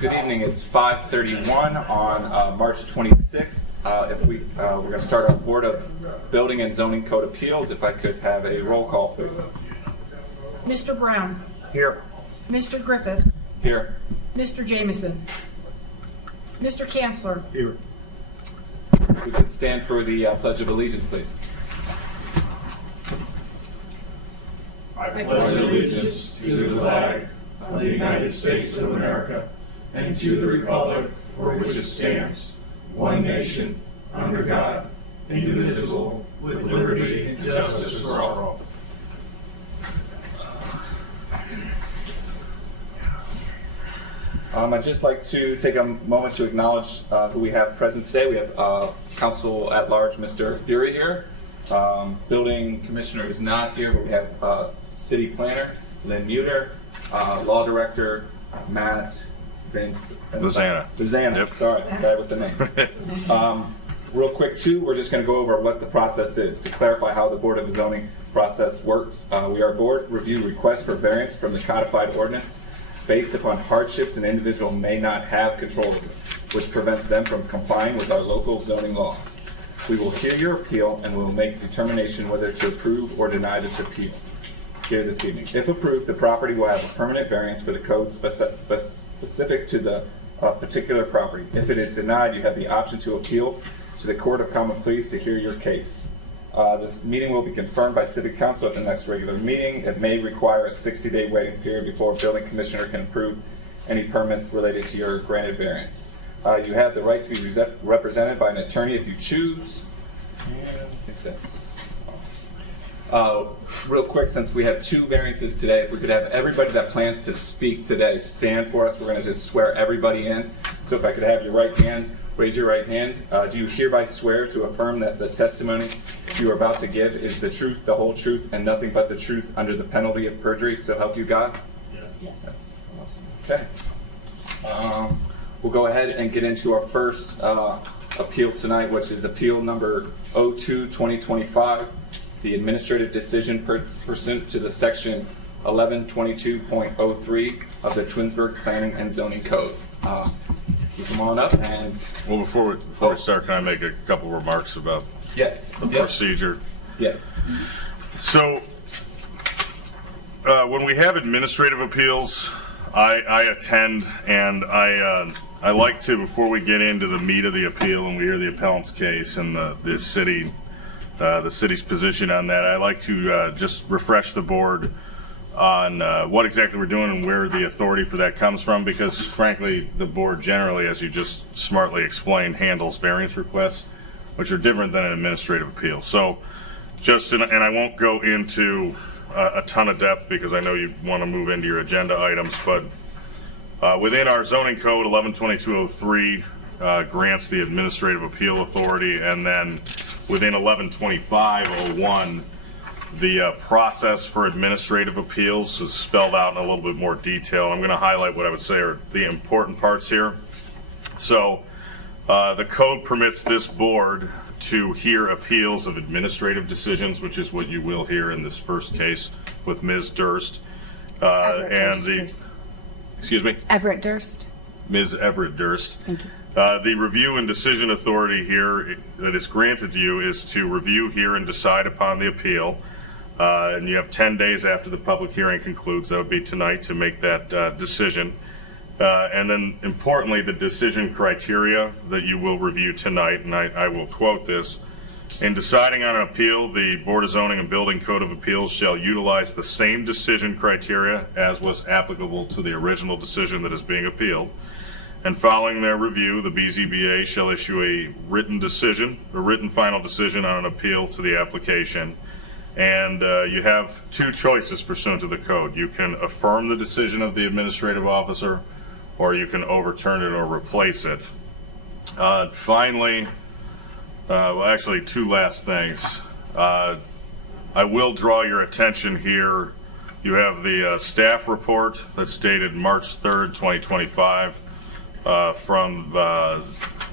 Good evening. It's 5:31 on March 26th. We're going to start our Board of Building and Zoning Code Appeals. If I could have a roll call, please. Mr. Brown. Here. Mr. Griffith. Here. Mr. Jameson. Mr. Kanzler. Here. We could stand for the Pledge of Allegiance, please. I pledge allegiance to the flag of the United States of America and to the republic for which it stands, one nation, under God, indivisible, with liberty and justice for all. I'd just like to take a moment to acknowledge who we have present today. We have Council at Large, Mr. Fury here. Building Commissioner is not here, but we have City Planner, Lynn Muter, Law Director, Matt Vizana. Yep. Sorry, bad with the names. Real quick, too, we're just going to go over what the process is to clarify how the Board of Zoning process works. We are board review requests for variance from the codified ordinance based upon hardships an individual may not have control over, which prevents them from complying with our local zoning laws. We will hear your appeal and we will make a determination whether to approve or deny this appeal here this evening. If approved, the property will have a permanent variance for the code specific to the particular property. If it is denied, you have the option to appeal to the Court of Common Pleas to hear your case. This meeting will be confirmed by City Council at the next regular meeting. It may require a 60-day waiting period before a building commissioner can approve any permits related to your granted variance. You have the right to be represented by an attorney if you choose. Real quick, since we have two variances today, if we could have everybody that plans to speak today stand for us. We're going to just swear everybody in. So if I could have your right hand, raise your right hand. Do you hereby swear to affirm that the testimony you are about to give is the truth, the whole truth, and nothing but the truth under the penalty of perjury? So help you God? Yes. Awesome. Okay. We'll go ahead and get into our first appeal tonight, which is appeal number 02-2025, the administrative decision pursuant to the section 1122.03 of the Twinsburg Planning and Zoning Code. Come on up and... Well, before we start, can I make a couple remarks about the procedure? Yes. So, when we have administrative appeals, I attend, and I like to, before we get into the meat of the appeal and we hear the appellant's case and the city's position on that, I like to just refresh the board on what exactly we're doing and where the authority for that comes from, because frankly the board generally, as you just smartly explained, handles variance requests, which are different than an administrative appeal. So and I won't go into a ton of depth because I know you want to move into your agenda items, but within our zoning code 112203 grants the administrative appeal authority, and then within 112501 the process for administrative appeals is spelled out in a little bit more detail. I'm going to highlight what I would say are the important parts here. So the code permits this board to hear appeals of administrative decisions, which is what you will hear in this first case with Ms. Durst. Excuse me? Everett Durst. Ms. Everett Durst. Thank you. The review and decision authority here that is granted to you is to review, hear, and decide upon the appeal. And you have 10 days after the public hearing concludes, that would be tonight, to make that decision. And then importantly, the decision criteria that you will review tonight, and I will quote this: in deciding on an appeal, the Board of Zoning and Building Code of Appeals shall utilize the same decision criteria as was applicable to the original decision that is being appealed. And following their review, the BZBA shall issue a written final decision on an appeal to the application. And you have two choices pursuant to the code. You can affirm the decision of the administrative officer, or you can overturn it or replace it. Finally, actually, two last things. I will draw your attention here. You have the staff report that's dated March 3rd, 2025 from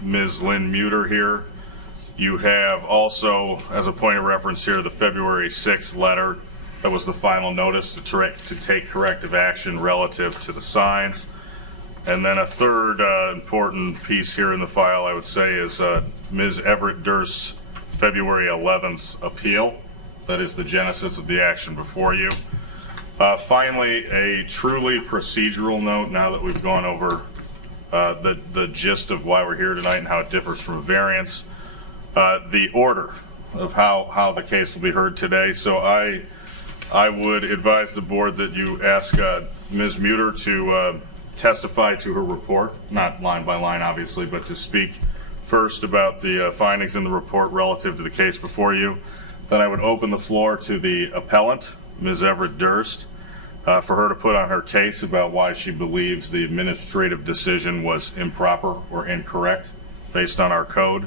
Ms. Lynn Muter here. You have also, as a point of reference here, the February 6th letter that was the final notice to take corrective action relative to the signs. And then a third important piece here in the file, I would say, is Ms. Everett Durst's February 11th appeal. That is the genesis of the action before you. Finally, a truly procedural note, now that we've gone over the gist of why we're here tonight and how it differs from a variance. The order of how the case will be heard today. So I would advise the board that you ask Ms. Muter to testify to her report, not line by line, obviously, but to speak first about the findings in the report relative to the case before you. Then I would open the floor to the appellant, Ms. Everett Durst, for her to put on her case about why she believes the administrative decision was improper or incorrect based on our code.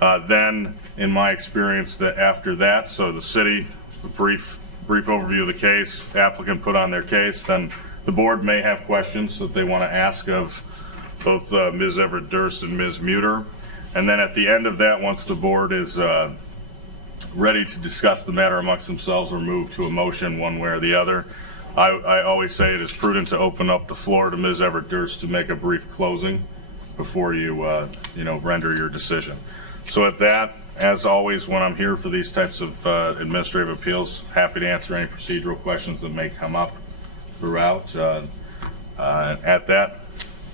Then, in my experience, that after that, so the city, a brief overview of the case, applicant put on their case, then the board may have questions that they want to ask of both Ms. Everett Durst and Ms. Muter. And then at the end of that, once the board is ready to discuss the matter amongst themselves or move to a motion one way or the other, I always say it is prudent to open up the floor to Ms. Everett Durst to make a brief closing before you render your decision. So at that, as always, when I'm here for these types of administrative appeals, happy to answer any procedural questions that may come up throughout. At that,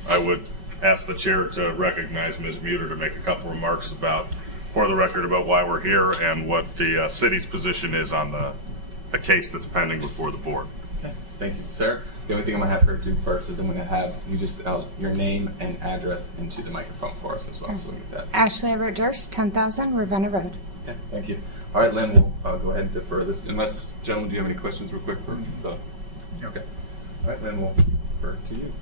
I would ask the chair to recognize Ms. Muter to make a couple remarks for the record, about why we're here and what the city's position is on the case that's pending before the board. Okay, thank you, sir. The only thing I'm gonna have her do first is I'm gonna have you just your name and address into the microphone for us as well, so we get that. Ashley Everett Durst, 10,000 Ravenna Road. Okay, thank you. All right, Lynn, we'll go ahead and defer this. Unless, gentlemen, do you have any questions real quick for the? Okay. All right, Lynn, we'll defer to you.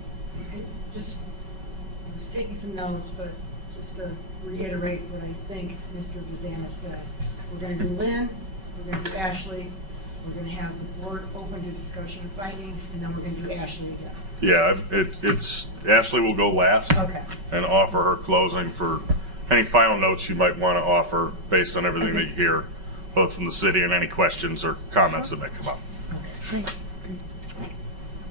Just, I was taking some notes, but just to reiterate what I think Mr. Vizana said. We're going to do Lynn, we're going to do Ashley, we're going to have the board open to discussion of findings, and then we're going to do Ashley again. Yeah, it's Ashley will go last. Okay. And offer her closing for any final notes you might want to offer based on everything that you hear, both from the city and any questions or comments that may come up.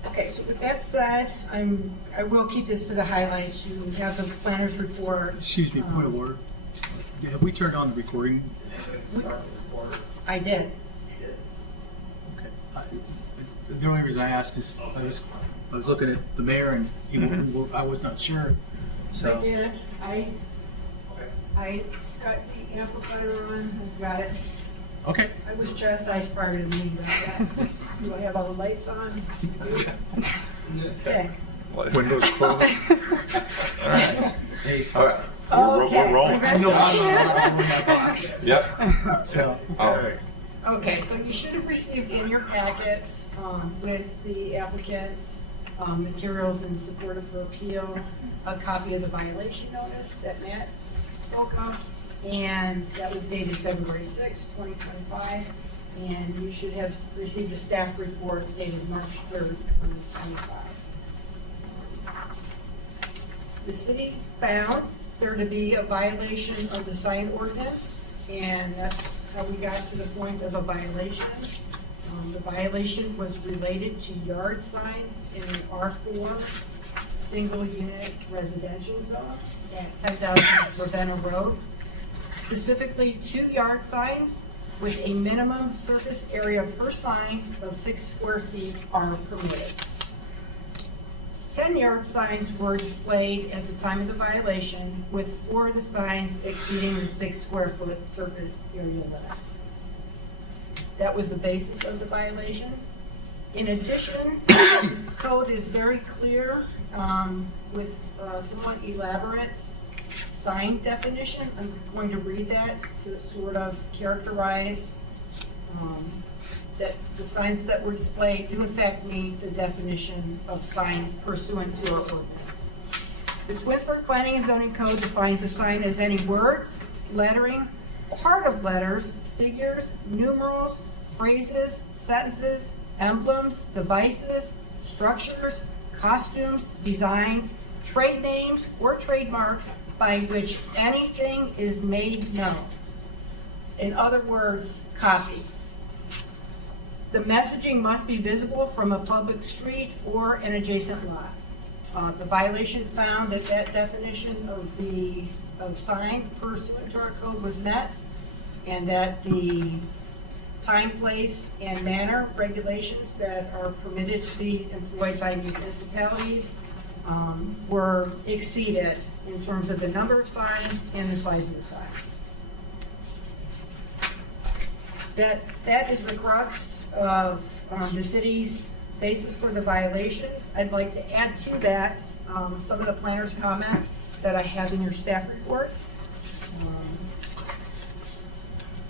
Okay, so with that said, I will keep this to the highlights. You have the planner's report. Excuse me, point of order. Yeah, have we turned on the recording? I did. Okay. The only reason I ask is I was looking at the mayor and I was not sure. I So did. I got the amplifier on, I got it. okay. I was chastised prior to the meeting about that. Do I have all the lights on? Okay. Windows closed. All right. Hey, All right. We're rolling. I know I'm not in my box. Yep. So All right. Okay, so you should have received in your packets with the applicant's materials in support of her appeal, a copy of the violation notice that Matt spoke of, and that was dated February 6, 2025. And you should have received a staff report dated March 3rd, 2025. The city found there to be a violation of the sign ordinance, and that's how we got to the point of a violation. The violation was related to yard signs in an R4 single-unit residential zone at 10,000 Ravenna Road. Specifically, 2 yard signs with a minimum surface area per sign of 6 square feet are permitted. 10-yard signs were displayed at the time of the violation, with 4 of the signs exceeding the 6 square foot surface area limit. That was the basis of the violation. In addition, the code is very clear with somewhat elaborate sign definition. I'm going to read that to sort of characterize that the signs that were displayed do in fact meet the definition of sign pursuant to our ordinance. The Twinsburg Planning and Zoning Code defines a sign as any words, lettering, part of letters, figures, numerals, phrases, sentences, emblems, devices, structures, costumes, designs, trade names, or trademarks by which anything is made known. In other words, copy. The messaging must be visible from a public street or an adjacent lot. The violation found that that definition of sign pursuant to our code was met, and that the time, place, and manner regulations that are permitted to be employed by municipalities were exceeded in terms of the number of signs and the size of the signs. That is the crux of the city's basis for the violations. I'd like to add to that some of the planner's comments that I have in your staff report.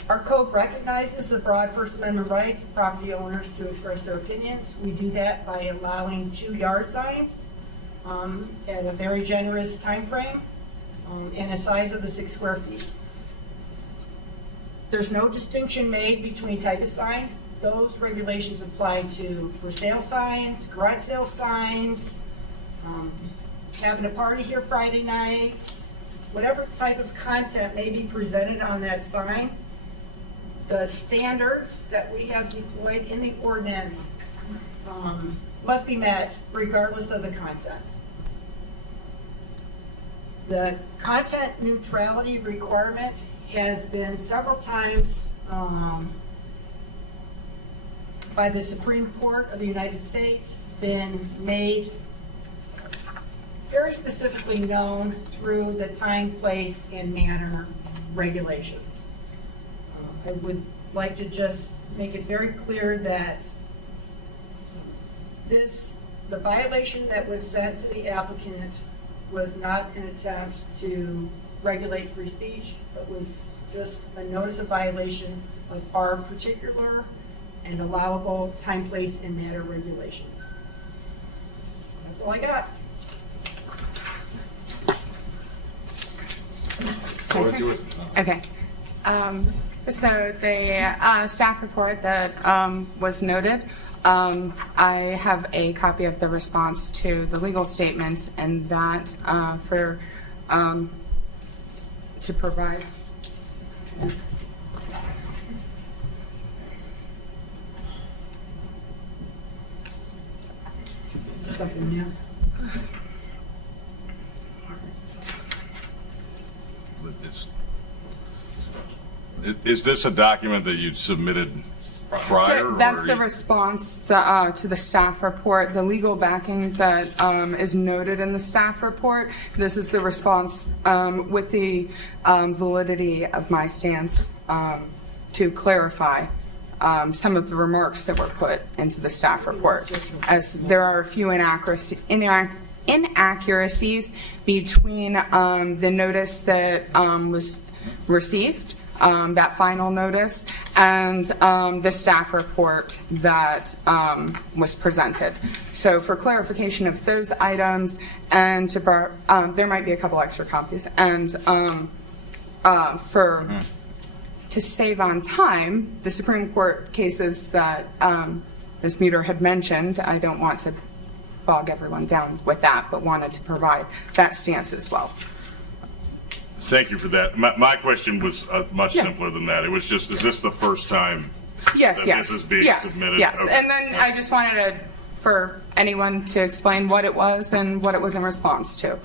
Our code recognizes the broad First Amendment rights of property owners to express their opinions. We do that by allowing 2 yard signs at a very generous time frame and a size of the 6 square feet. There's no distinction made between type of sign. Those regulations apply to for sale signs, garage sale signs, having a party here Friday night, whatever type of content may be presented on that sign. The standards that we have deployed in the ordinance must be met regardless of the content. The content neutrality requirement has been several times by the Supreme Court of the United States been made very specifically known through the time, place, and manner regulations. I would like to just make it very clear that the violation that was sent to the applicant was not an attempt to regulate free speech, but was just a notice of violation of our particular and allowable time, place, and manner regulations. That's all I got. Floor is yours. Okay. So the staff report that was noted, I have a copy of the response to the legal statements, and that to provide. Something new. Is this a document that you submitted prior? So that's or the response to the staff report, the legal backing that is noted in the staff report. This is the response with the validity of my stance to clarify some of the remarks that were put into the staff report, as there are a few inaccuracies between the notice that was received, that final notice, and the staff report that was presented. So for clarification of those items, and to there might be a couple extra copies, and to save on time, the Supreme Court cases that Ms. Muter had mentioned, I don't want to bog everyone down with that, but wanted to provide that stance as well. Thank you for that. My question was much simpler than that. It was just, is this the first time Yes, that yes. this is being yes, submitted? Yes, Okay. and then I just wanted for anyone to explain what it was and what it was in response to.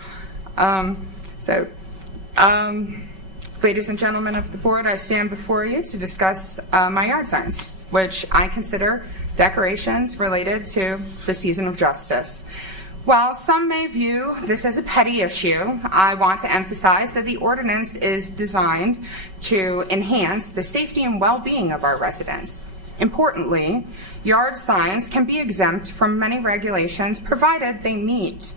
Ladies and gentlemen of the board, I stand before you to discuss my yard signs, which I consider decorations related to the season of justice. While some may view this as a petty issue, I want to emphasize that the ordinance is designed to enhance the safety and well-being of our residents. Importantly, yard signs can be exempt from many regulations provided they meet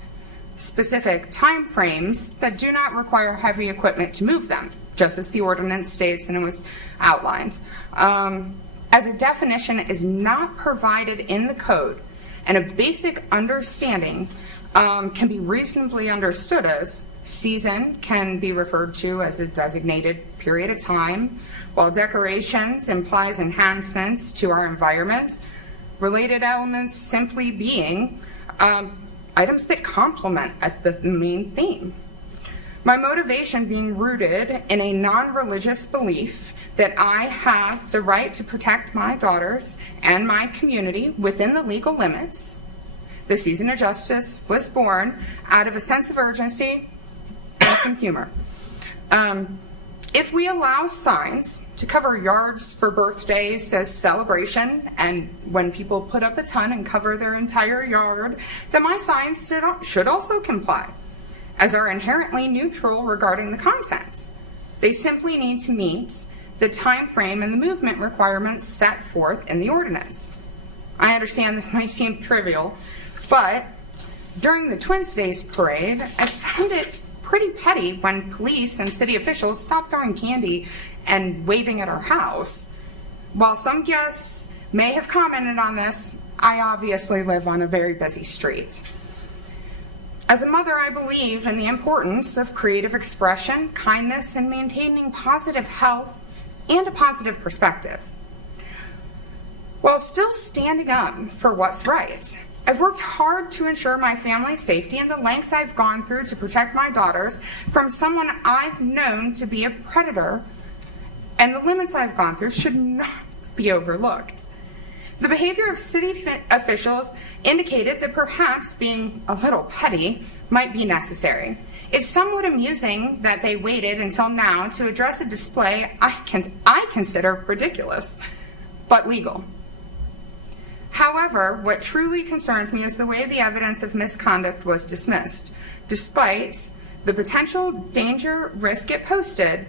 specific time frames that do not require heavy equipment to move them, just as the ordinance states and it was outlined. As a definition is not provided in the code, and a basic understanding can be reasonably understood as season can be referred to as a designated period of time, while decorations implies enhancements to our environment, related elements simply being items that complement the main theme. My motivation being rooted in a non-religious belief that I have the right to protect my daughters and my community within the legal limits, The Season of Justice was born out of a sense of urgency and some humor. If we allow signs to cover yards for birthdays as celebration, and when people put up a ton and cover their entire yard, then my signs should also comply, as are inherently neutral regarding the content. They simply need to meet the time frame and the movement requirements set forth in the ordinance. I understand this might seem trivial, but during the Twins Days parade, I found it pretty petty when police and city officials stopped throwing candy and waving at our house. While some guests may have commented on this, I obviously live on a very busy street. As a mother, I believe in the importance of creative expression, kindness, and maintaining positive health and a positive perspective, while still standing up for what's right. I've worked hard to ensure my family's safety, and the lengths I've gone through to protect my daughters from someone I've known to be a predator, and the limits I've gone through should not be overlooked. The behavior of city officials indicated that perhaps being a little petty might be necessary. It's somewhat amusing that they waited until now to address a display I consider ridiculous, but legal. However, what truly concerns me is the way the evidence of misconduct was dismissed, despite the potential danger risk it posted.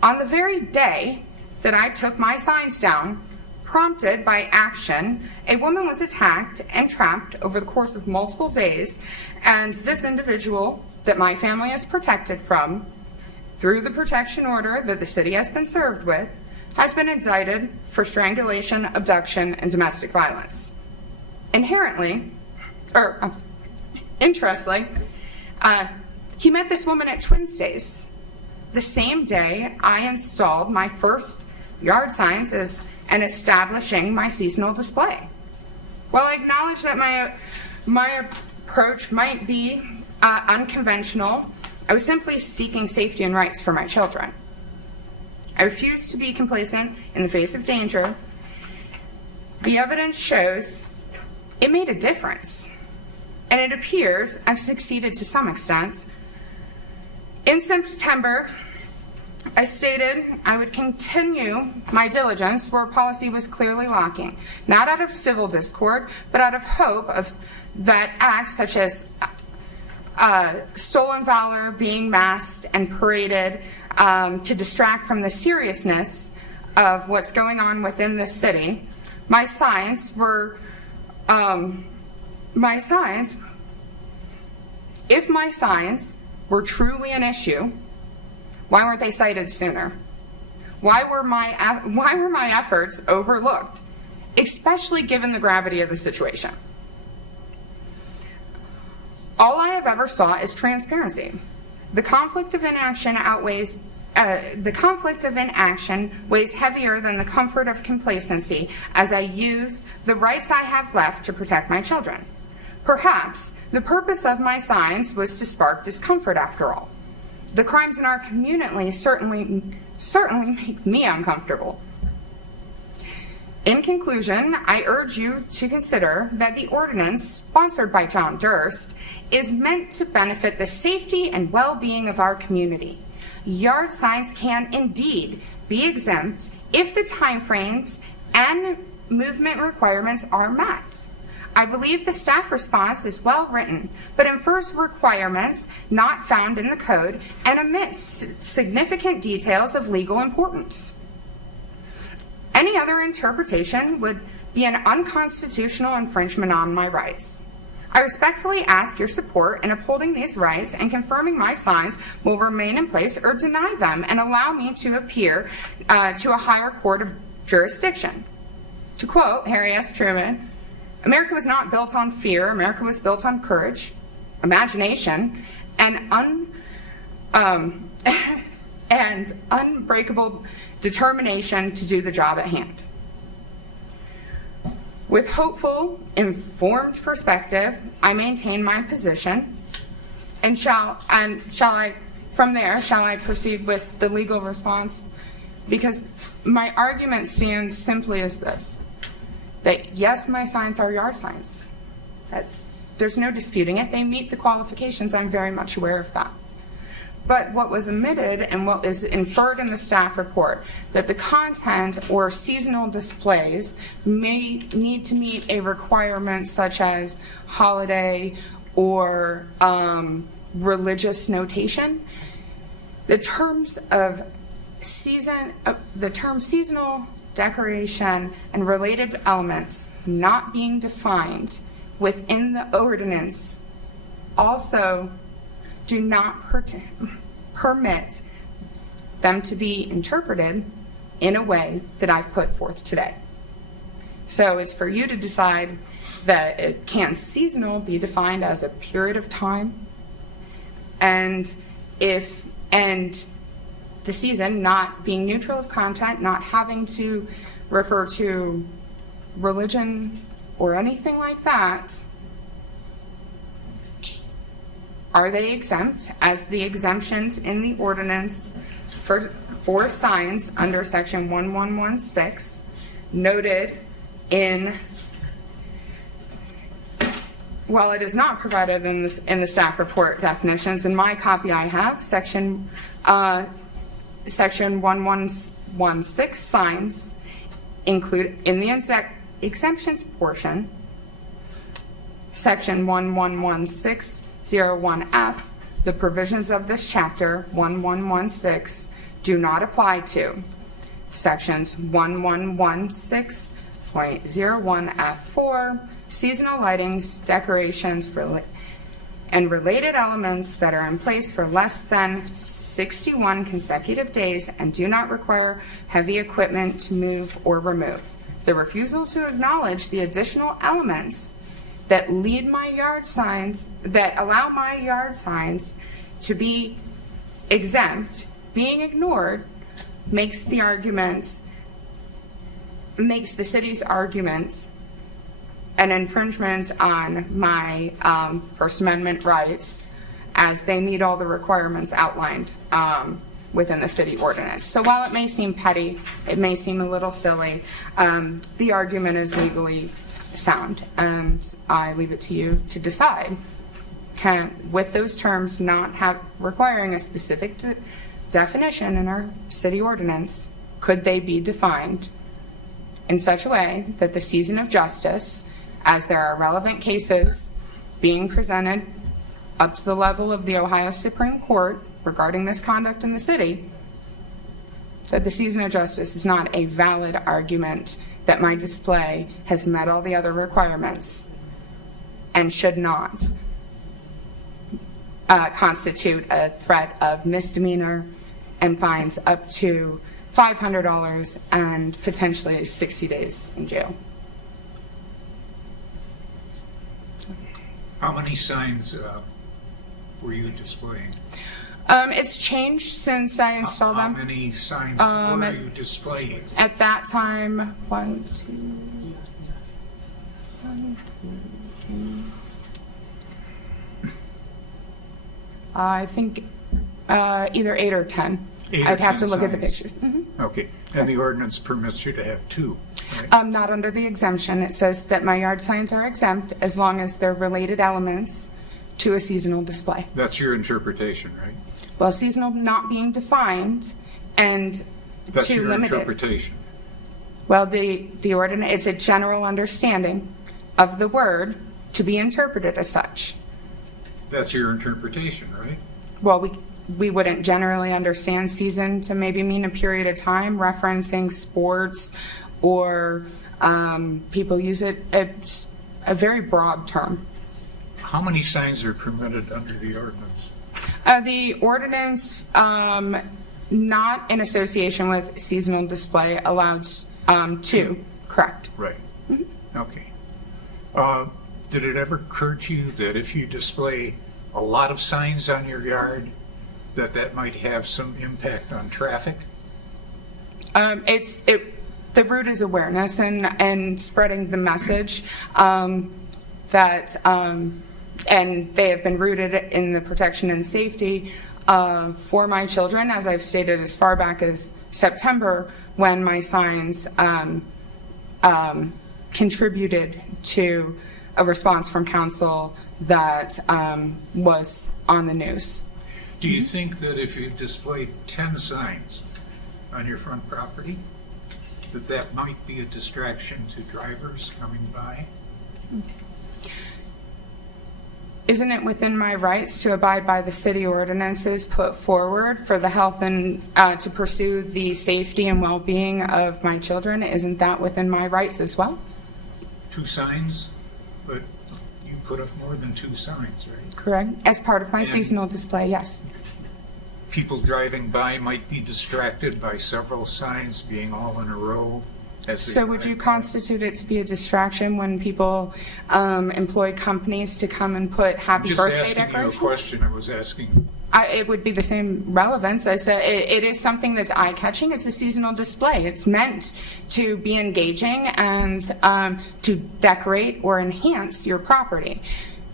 On the very day that I took my signs down, prompted by action, a woman was attacked and trapped over the course of multiple days, and this individual that my family is protected from, through the protection order that the city has been served with, has been indicted for strangulation, abduction, and domestic violence. Interestingly, he met this woman at Twins Days, the same day I installed my first yard signs and establishing my seasonal display. While I acknowledge that my approach might be unconventional, I was simply seeking safety and rights for my children. I refuse to be complacent in the face of danger. The evidence shows it made a difference, and it appears I've succeeded to some extent. In September, I stated I would continue my diligence where policy was clearly lacking, not out of civil discord, but out of hope that acts such as stolen valor being masked and paraded to distract from the seriousness of what's going on within the city. If my signs were truly an issue, why weren't they cited sooner? Why were my efforts overlooked, especially given the gravity of the situation? All I have ever sought is transparency. The conflict of inaction weighs heavier than the comfort of complacency as I use the rights I have left to protect my children. Perhaps the purpose of my signs was to spark discomfort after all. The crimes in our community certainly make me uncomfortable. In conclusion, I urge you to consider that the ordinance sponsored by John Durst is meant to benefit the safety and well-being of our community. Yard signs can indeed be exempt if the timeframes and movement requirements are met. I believe the staff response is well written, but infers requirements not found in the code and omits significant details of legal importance. Any other interpretation would be an unconstitutional infringement on my rights. I respectfully ask your support in upholding these rights and confirming my signs will remain in place or deny them and allow me to appear to a higher court of jurisdiction. To quote Harry S. Truman, America was not built on fear, America was built on courage, imagination, and unbreakable determination to do the job at hand. With hopeful, informed perspective, I maintain my position, and shall I proceed with the legal response? Because my argument stands simply as this, that yes, my signs are yard signs. That's there's no disputing it. They meet the qualifications. I'm very much aware of that. But what was omitted and what is inferred in the staff report, that the content or seasonal displays may need to meet a requirement such as holiday or religious notation. The terms of the term seasonal decoration and related elements not being defined within the ordinance also do not permit them to be interpreted in a way that I've put forth today. So it's for you to decide that it can seasonal be defined as a period of time, and the season not being neutral of content, not having to refer to religion or anything like that. Are they exempt as the exemptions in the ordinance for signs under section 1116 noted in, while it is not provided in the staff report definitions, in my copy I have section 1116 signs include in the exemptions portion, section 111601F, the provisions of this chapter 1116 do not apply to sections 1116.01F4, seasonal lightings, decorations, and related elements that are in place for less than 61 consecutive days and do not require heavy equipment to move or remove. The refusal to acknowledge the additional elements that lead my yard signs, that allow my yard signs to be exempt, being ignored, makes the city's arguments an infringement on my First Amendment rights, as they meet all the requirements outlined within the city ordinance. So while it may seem petty, it may seem a little silly, the argument is legally sound, and I leave it to you to decide. With those terms not requiring a specific definition in our city ordinance, could they be defined in such a way that the season of justice, as there are relevant cases being presented up to the level of the Ohio Supreme Court regarding this conduct in the city, that the season of justice is not a valid argument that my display has met all the other requirements and should not constitute a threat of misdemeanor and fines up to $500 and potentially 60 days in jail. How many signs were you displaying? It's changed since I installed How them. many signs were you displaying? At that time, I think either 8 or 10. 8 or I'd have to 10 look at the signs. pictures. Mhm. Okay, and the ordinance permits you to have 2, right? Not under the exemption. It says that my yard signs are exempt as long as they're related elements to a seasonal display. That's your interpretation, right? Well, seasonal not being defined and That's too your limited. interpretation. Well, the ordinance, it's a general understanding of the word to be interpreted as such. That's your interpretation, right? Well, we wouldn't generally understand season to maybe mean a period of time, referencing sports, or people use it, it's a very broad term. How many signs are permitted under the ordinance? The ordinance, not in association with seasonal display, allows 2, correct? Right. Okay. Did it ever occur to you that if you display a lot of signs on your yard, that might have some impact on traffic? The root is awareness and spreading the message that, and they have been rooted in the protection and safety for my children, as I've stated as far back as September, when my signs contributed to a response from council that was on the news. Do you think that if you displayed 10 signs on your front property, that might be a distraction to drivers coming by? Isn't it within my rights to abide by the city ordinances put forward for the health and to pursue the safety and well-being of my children? Isn't that within my rights as well? 2 signs, but you put up more than 2 signs, right? Correct. As part of my And- seasonal display, yes. People driving by might be distracted by several signs being all in a row. As they So would you drive by. constitute it to be a distraction when people employ companies to come and put happy Just birthday asking you a decorations? question. I was asking. It would be the same relevance. I said it is something that's eye-catching. It's a seasonal display. It's meant to be engaging and to decorate or enhance your property.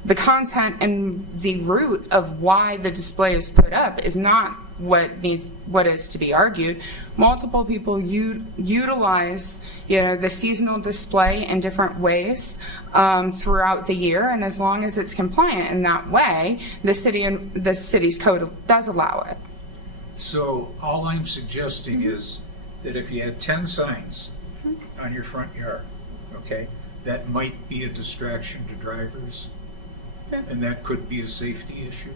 The content and the root of why the display is put up is not what is to be argued. Multiple people utilize, the seasonal display in different ways throughout the year, and as long as it's compliant in that way, the city's code does allow it. So all I'm suggesting is that if you had 10 signs on your front yard, okay, that might be a distraction to drivers, Yeah. and that could be a safety issue.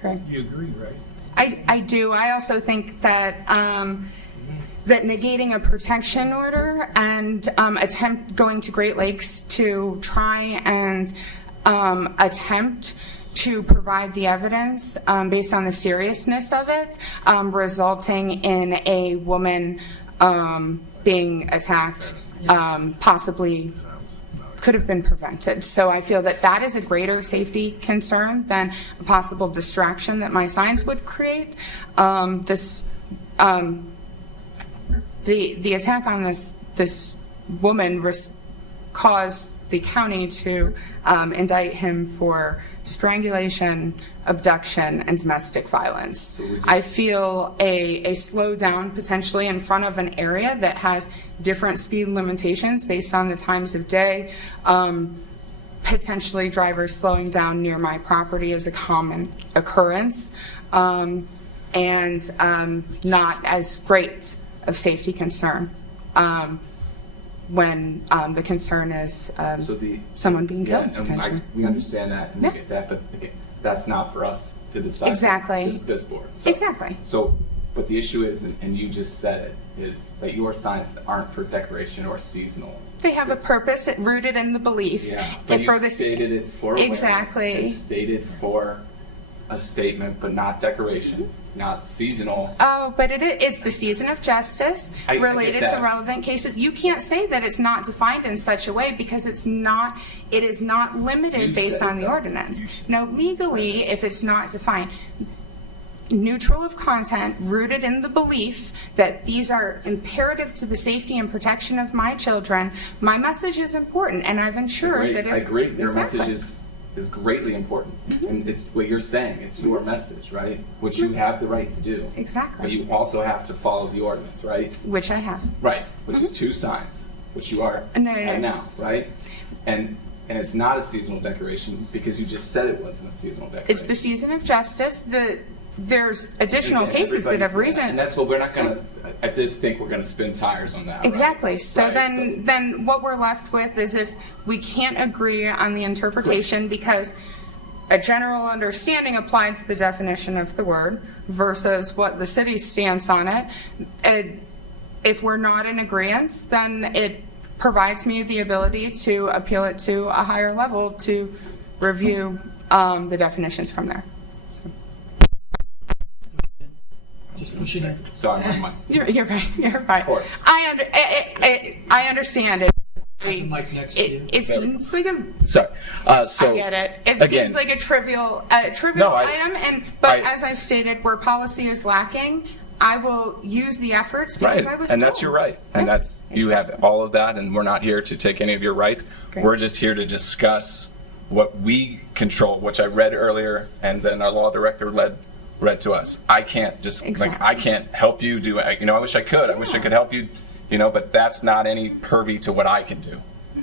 Correct. You agree, right? I do. I also think that that negating a protection order and going to Great Lakes to try and attempt to provide the evidence based on the seriousness of it, resulting in a woman being attacked, possibly could have been prevented. So I feel that that is a greater safety concern than a possible distraction that my signs would create. The attack on this woman caused the county to indict him for strangulation, abduction, and domestic violence. I feel a slowdown potentially in front of an area that has different speed limitations based on the times of day. Potentially drivers slowing down near my property is a common occurrence, and not as great of safety concern when the concern is someone being killed, and potentially. we understand that and we Yeah. get that, but that's not for us to decide. Exactly. This board. So, Exactly. So, but the issue is, and you just said it, is that your signs aren't for decoration or seasonal. They have a purpose rooted in the belief. Yeah, but and for you this, stated it's for awareness. Exactly. It's stated for a statement, but not decoration, not seasonal. Oh, but it's the season of justice I get related to that. relevant cases. You can't say that it's not defined in such a way because it is not limited You based said on the that. ordinance. No, legally, if it's not defined, neutral of content, rooted in the belief that these are imperative to the safety and protection of my children, my message is important, and I've ensured that if... I agree. Your Exactly. message is greatly important, Mm-hmm. and it's what you're saying. It's your message, right? Which you have the right to do. But Exactly. you also have to follow the ordinance, right? Which I have. Right. Which is 2 signs, which you are No, right now, right? And it's not a seasonal decoration because you just said it wasn't a seasonal decoration. It's the season of justice. There's additional And cases that have reason. And that's what we're not going to. I just think we're going to spin tires on that. right? Exactly. So Right, then what we're left with is if we can't agree on the interpretation because a general understanding applied to the definition of the word versus what the city's stance on it, if we're not in agreement, then it provides me the ability to appeal it to a higher level to review the definitions from there. Just pushing it. Sorry, Mike. You're right. You're right. Of course. I understand it. The mic next to you. It seems like a. Sorry. So I get it. It again, seems like a trivial No, item, but I- as I've stated, where policy is lacking, I will use the efforts because right, I was and told. that's your right, and Yeah, that's you have all of that, and we're not here to take any of your rights. Great. We're just here to discuss what we control, which I read earlier, and then our law director read to us. I can't just Exactly. I can't help you do. I wish I could. I wish I could help you. But that's not any purview to what I can do.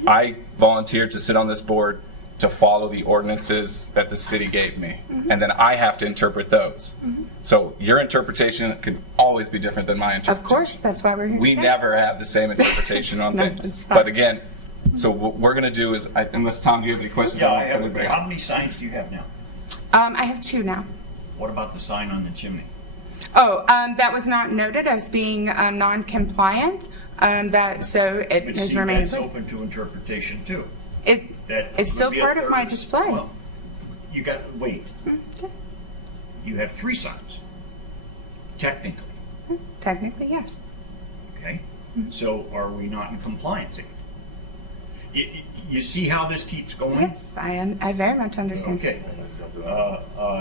I volunteered to sit on this board to follow the ordinances that the city gave me. And then I have to interpret those. So your interpretation could always be different than my interpretation. Of course, that's why we're here We today. never have the same interpretation on No, things. it's fine. But again, so what we're going to do is, unless Tom, do you have any questions? Yeah, on I that? have, Everybody- how many signs do you have now? I have 2 now. What about the sign on the chimney? Oh, that was not noted as being non-compliant, so it But has see, remained. that's open to interpretation too. That It's still could be a part of my purpose. display. Well, you got, wait, Okay. you have 3 signs, technically, Technically, yes. okay? So are we not in compliance? You see how this keeps going? Yes, I very much understand. Okay.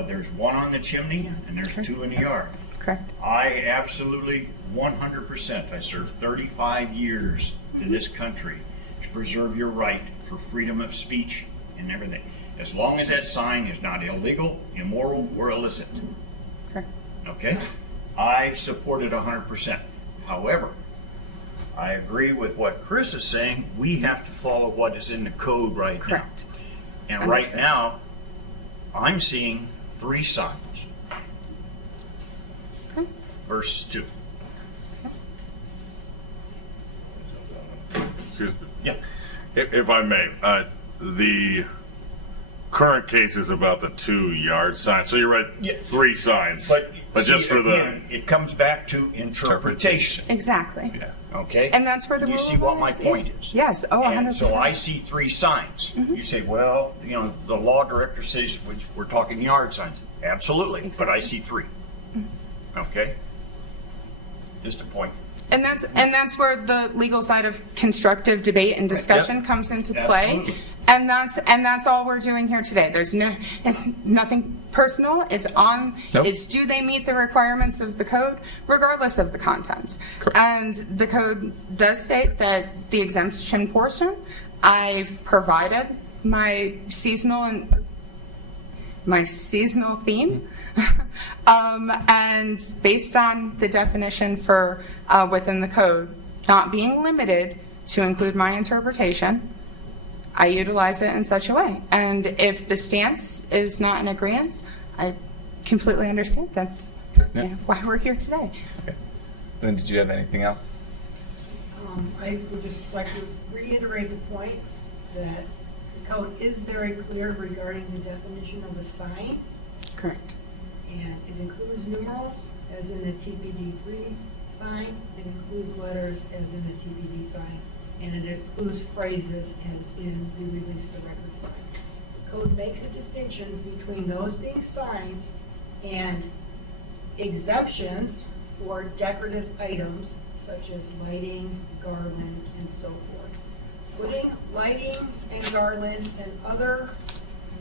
There's 1 on the chimney and there's 2 in the yard. Correct. I absolutely, 100%, I served 35 years to this country to preserve your right for freedom of speech and everything. As long as that sign is not illegal, immoral, or illicit. Correct. Okay? I support it 100%. However, I agree with what Chris is saying. We have to follow what is in the code right now. Correct. And right Understood. now, I'm seeing 3 signs Okay. versus 2. Excuse me. Yeah. If I may, the current case is about the 2 yard signs. So you're right, Yes. 3 signs. But just see, for again, it comes back to interpretation. Exactly. Yeah. Okay? And that's where the You rule see of what law my is. point is? Yes. Oh, 100%. And so I see 3 signs. You say, well, the law director says we're talking yard signs. Absolutely, but I see 3. Okay? Just a point. And that's where the legal side of constructive debate and discussion Yep. comes into play. Absolutely. And that's all we're doing here today. It's nothing personal. It's Nope. it's do they meet the requirements of the code, regardless of the content. Correct. And the code does state that the exemption portion, I've provided my seasonal theme. And based on the definition for within the code not being limited to include my interpretation, I utilize it in such a way. And if the stance is not in agreement, I completely understand. That's why we're here today. Okay. Then did you have anything else? I would just like to reiterate the point that the code is very clear regarding the definition of a sign, Correct. and it includes numerals, as in the TPD3 sign, it includes letters, as in the TPD sign, and it includes phrases, as in the release to record sign. The code makes a distinction between those being signs and exemptions for decorative items such as lighting, garland, and so forth. Putting lighting and garland and other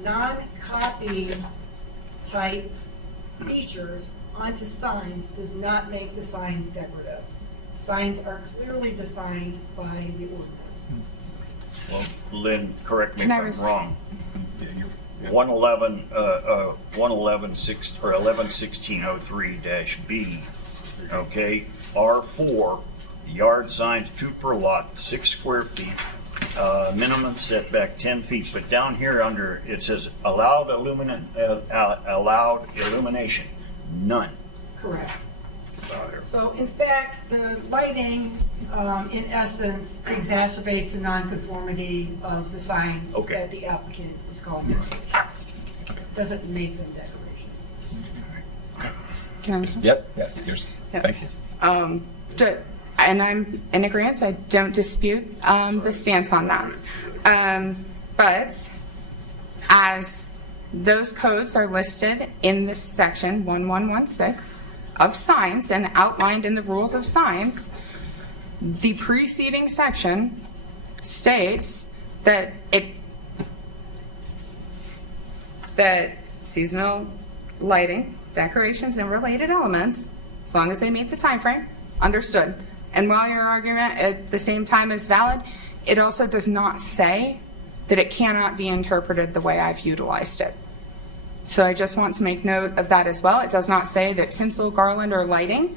non-copy type features onto signs does not make the signs decorative. Signs are clearly defined by the ordinance. Well, Lynn, correct me Can if I I'm res- wrong. 111603-B, okay, R4, yard signs 2 per lot, 6 square feet, minimum setback 10 feet. But down here under, it says allowed illumination, none. Correct. So in fact, the lighting, in essence, exacerbates the nonconformity of the signs Okay. that the applicant is calling decorations. Doesn't make them decorations. Can I understand? Yep. Yes. Yours. Yes. Thank you. And I'm in agreement. I don't dispute the stance on that. But as those codes are listed in this section 1116 of signs and outlined in the rules of signs, the preceding section states that that seasonal lighting, decorations, and related elements, as long as they meet the time frame, understood. And while your argument at the same time is valid, it also does not say that it cannot be interpreted the way I've utilized it. So I just want to make note of that as well. It does not say that tinsel, garland, or lighting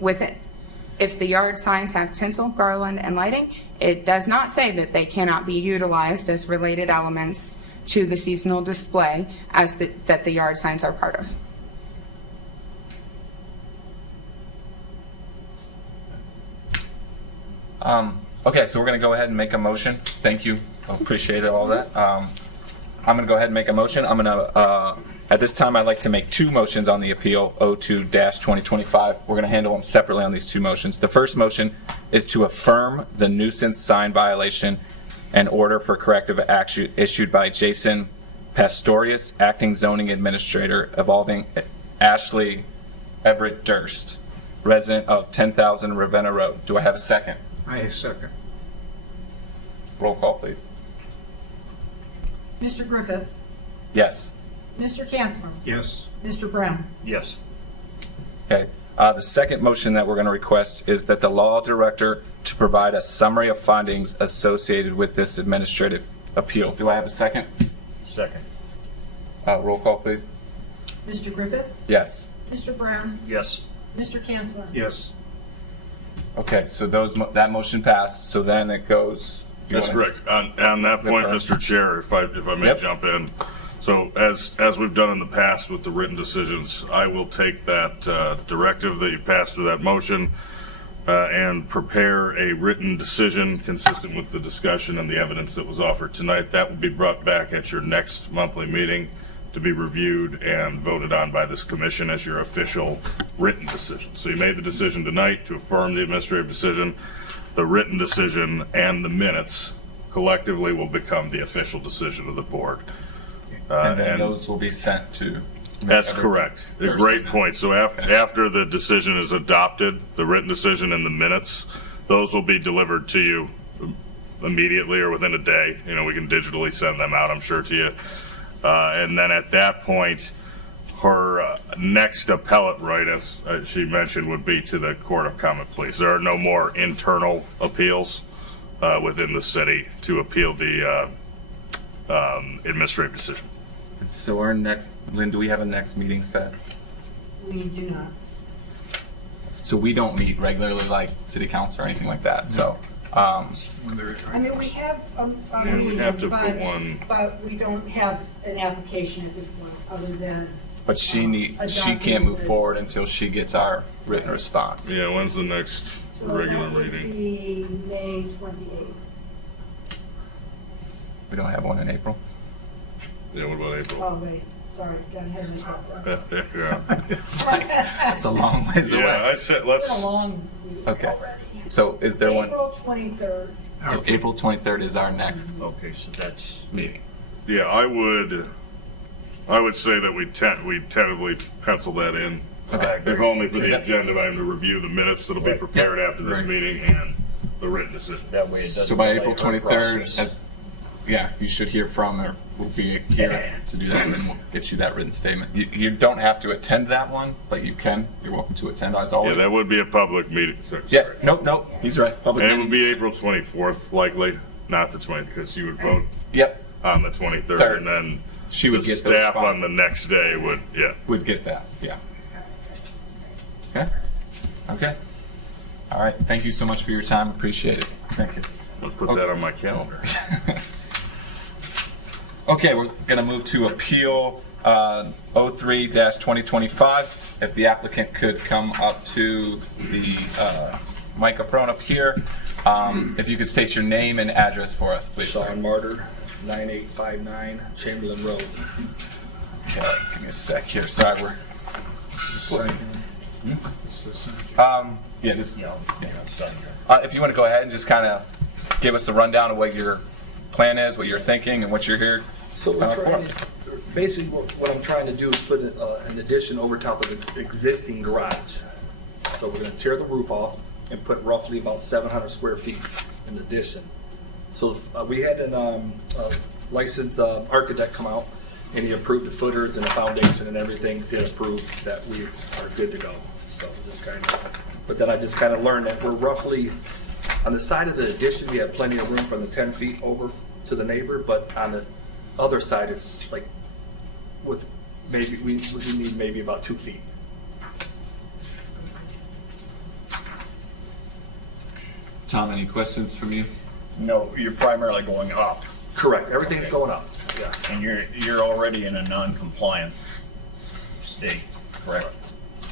with it. If the yard signs have tinsel, garland, and lighting, it does not say that they cannot be utilized as related elements to the seasonal display that the yard signs are part of. Okay, so we're going to go ahead and make a motion. Thank you. Appreciate it, all that. I'm going to go ahead and make a motion. I'm going to, at this time, I'd like to make two motions on the appeal 02-2025. We're going to handle them separately on these two motions. The first motion is to affirm the nuisance sign violation and order for corrective action issued by Jason Pastorius, acting zoning administrator, involving Ashley Everett Durst, resident of 10,000 Ravenna Road. Do I have a second? I second. Roll call, please. Mr. Griffith, Yes. Mr. Kanzler, Yes. Mr. Brown. Yes. Okay. The second motion that we're going to request is that the law director to provide a summary of findings associated with this administrative appeal. Do I have a second? Second. Roll call, please. Mr. Griffith, Yes. Mr. Brown, Yes. Mr. Kanzler. Yes. Okay, so that motion passed, so then it goes. That's correct. On that point, Mr. Chair, if I may Yep. jump in. So as we've done in the past with the written decisions, I will take that directive that you passed through that motion and prepare a written decision consistent with the discussion and the evidence that was offered tonight. That will be brought back at your next monthly meeting to be reviewed and voted on by this commission as your official written decision. So you made the decision tonight to affirm the administrative decision. The written decision and the minutes collectively will become the official decision of the board. And then those will be sent to. Ms. That's Everett correct. A Durst. great point. So after the decision is adopted, the written decision and the minutes, those will be delivered to you immediately or within a day. You know, we can digitally send them out, I'm sure, to you. And then at that point, her next appellate right, as she mentioned, would be to the Court of Common Pleas. There are no more internal appeals within the city to appeal the administrative decision. So our next, Lynn, do we have a next meeting set? We do not. So we don't meet regularly like city council or anything like that, so. I mean, we have a Yeah, we meeting, have to put but, one- but we don't have an application at this point, other than, But she can't move forward until she gets our written response. Yeah, when's the next regular that would meeting? be May 28th. We don't have one in April. Yeah, what about April? Oh, wait, sorry, got ahead of myself there. Yeah, That's a long ways yeah, away. I said, It's let's, been a long week Okay. already. So is there one? April 23rd. So April 23rd is our next Okay, so that's. meeting. yeah, I would say that we tentatively pencil that in. Okay. If only for the Yep. agenda item to review the minutes that'll be prepared after this Right. meeting and the written decision. That way it doesn't. So by delay April our 23rd, process. you should hear from her. We'll be here to do that, and then we'll get you that written statement. You don't have to attend that one, but you can. You're welcome to attend as Yeah, always. that would be a public meeting. Sorry. Yeah, nope, he's right. Public And it meeting. would be April 24th likely, not the 20th, because you would vote Yep, on the 23rd Third. and then she would the get the staff on response. the next day would, yeah. Would get that, yeah. Okay. All right, thank you so much for your time, appreciate it. Thank you. I'll put that on my calendar. Okay, we're gonna move to appeal 03-2025. If the applicant could come up to the microphone up here. If you could state your name and address for us, please, sir. Sean Martyr, 9859 Chamberlain Road. Okay, give me a sec here, sorry, we're, yeah, this, yeah. If you want to go ahead and just kind of give us a rundown of what your plan is, what you're thinking, and what you're here. So we're trying to, basically what I'm trying to do is put an addition over top of the existing garage. So we're gonna tear the roof off and put roughly about 700 square feet in addition. So we had a licensed architect come out and he approved the footers and the foundation and everything, did approve that we are good to go. So just kind of, but then I just kind of learned that we're roughly, on the side of the addition, we have plenty of room from the 10 feet over to the neighbor, but on the other side, it's like, with maybe, we need maybe about 2 feet. Tom, any questions from you? No, you're primarily going up. Correct, everything's going up. yes. And you're already in a non-compliant state, correct?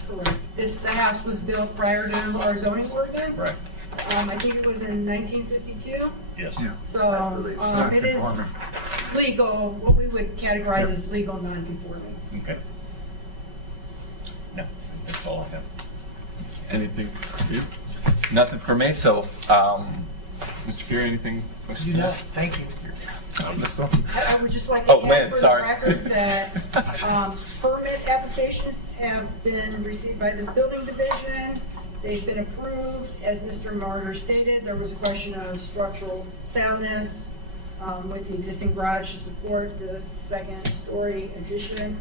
Correct. The house was built prior to our zoning ordinance. Right. I think it was in 1952. Yes. So it is legal, what we would categorize as legal non-conforming. Okay. No, that's all I have. Anything for you? Nothing for me, so, Mr. Fury, anything? Thank you. On this one? I would just like Oh, to man, add for the sorry. record that permit applications have been received by the building division. They've been approved. As Mr. Martyr stated, there was a question of structural soundness with the existing garage to support the second-story addition.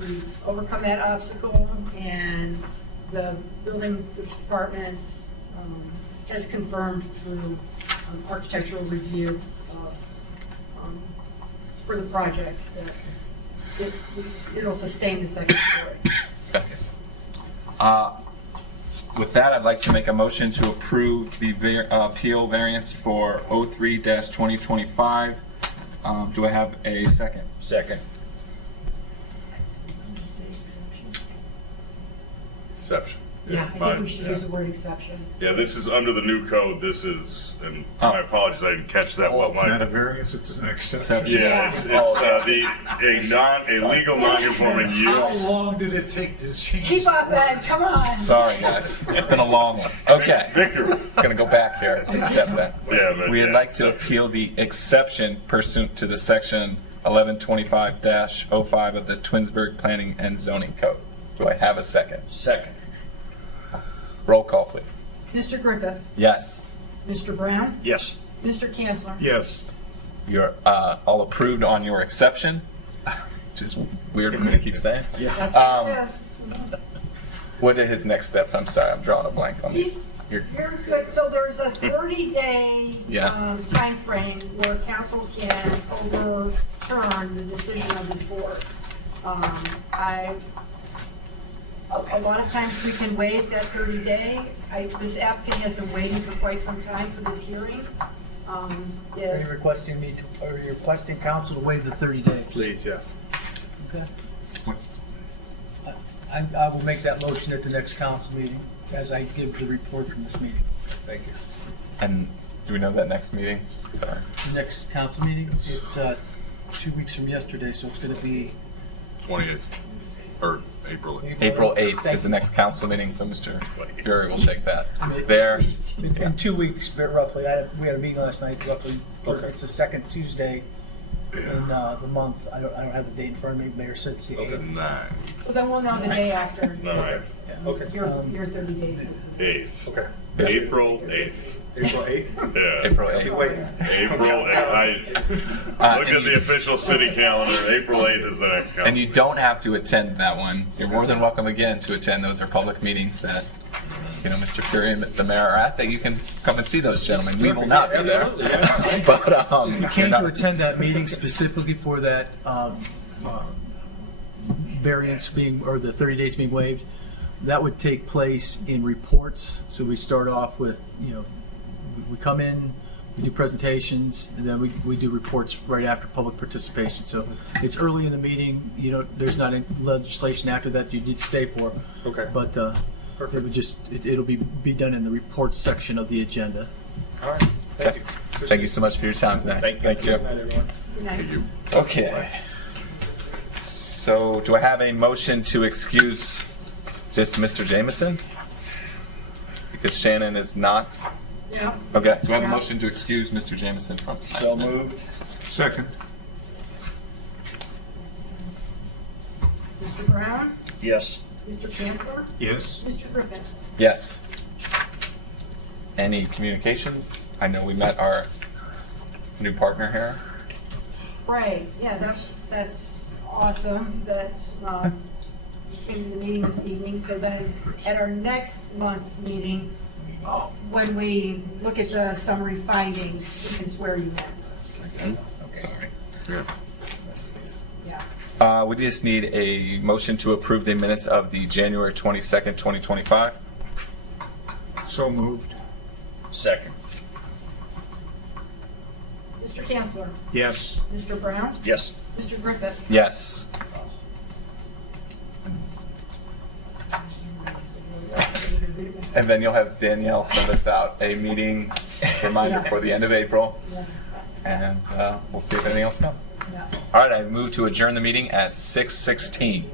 We've overcome that obstacle, and the building department has confirmed through architectural review for the project that it'll sustain the second story. Okay. With that, I'd like to make a motion to approve the appeal variance for 03-2025. Do I have a second? Second. Exception. Yeah, I think fine, we should yeah. use the word exception. Yeah, this is under the new code. This is, and Oh. my apologies, I didn't catch that well. Not My, a variance, it's an exception. Exception. yeah, it's a legal non-conforming How use. long did it take to change? Keep up, Ed, come on. Sorry, guys. It's been a long one. Okay. Victor. Gonna go back here and step that. Yeah, but We'd yeah, like to exception. appeal the exception pursuant to the section 1125-05 of the Twinsburg Planning and Zoning Code. Do I have a second? Second. Roll call, please. Mr. Griffith, Yes. Mr. Brown, Yes. Mr. Kanzler. Yes. You're all approved on your exception, which is weird for me to keep saying. That's what it is. What are his next steps? I'm sorry, I'm drawing a blank on these. You're good. So there's a 30-day Yeah. timeframe where council can overturn the decision of the board. A lot of times we can waive that 30 days. This applicant has been waiting for quite some time for this hearing. Are you If requesting me to, are you requesting council to waive the 30 days? Please, yes. Okay. I will make that motion at the next council meeting as I give the report from this meeting. Thank you. And do we know that next meeting? Sorry. The next council meeting, it's 2 weeks from yesterday, so it's going to be 28th, or April. April 8th is the next council meeting, so Mr. Fury will take that. There. In 2 weeks, but roughly. We had a meeting last night, roughly. Okay. It's the second Tuesday Yeah. in the month. I don't have the date in front of me. Mayor said it's the 8th. 9, well, then we'll know the day after 9, Okay. your 30 days. 8th. Okay. April 8th. April 8th? Yeah. April Keep 8th. waiting. April 8th. Look at the official city calendar. April 8th is the next council. And you don't have to attend that one. You're more than welcome again to attend. Those are public meetings that, Mr. Fury and the mayor are at, that you can come and see those gentlemen. We will not be there. Absolutely, yeah. But, You you're came not- to attend that meeting specifically for that variance being, or the 30 days being waived. That would take place in reports. So we start off with, we come in, we do presentations, and then we do reports right after public participation. So it's early in the meeting. There's not any legislation after that you need to stay for. Okay. But it would it'll be done in the reports section of the agenda. All right. Thank you. Thank you so much for your time tonight. Thank you. Good night, everyone. Good night. Okay. So do I have a motion to excuse just Mr. Jameson? Because Shannon is not. Yeah. Okay. Do I have a motion to excuse Mr. Jameson from tonight's So meeting? moved. Second. Mr. Brown, Yes. Mr. Kanzler, Yes. Mr. Griffith. Yes. Any communications? I know we met our new partner here. Right, yeah, that's awesome, that, came to the meeting this evening, so then at our next month's meeting, when we look at the summary findings, we can swear you in. Sorry. Yeah. Yeah. We just need a motion to approve the minutes of the January 22nd, 2025. So moved. Second. Mr. Mr. Kanzler, Yes. Mr. Brown, Yes. Mr. Griffith. Yes. And then you'll have Danielle send us out a meeting reminder for the end of April, and we'll see if anything else comes. Yeah. All right, I move to adjourn the meeting at 6:16.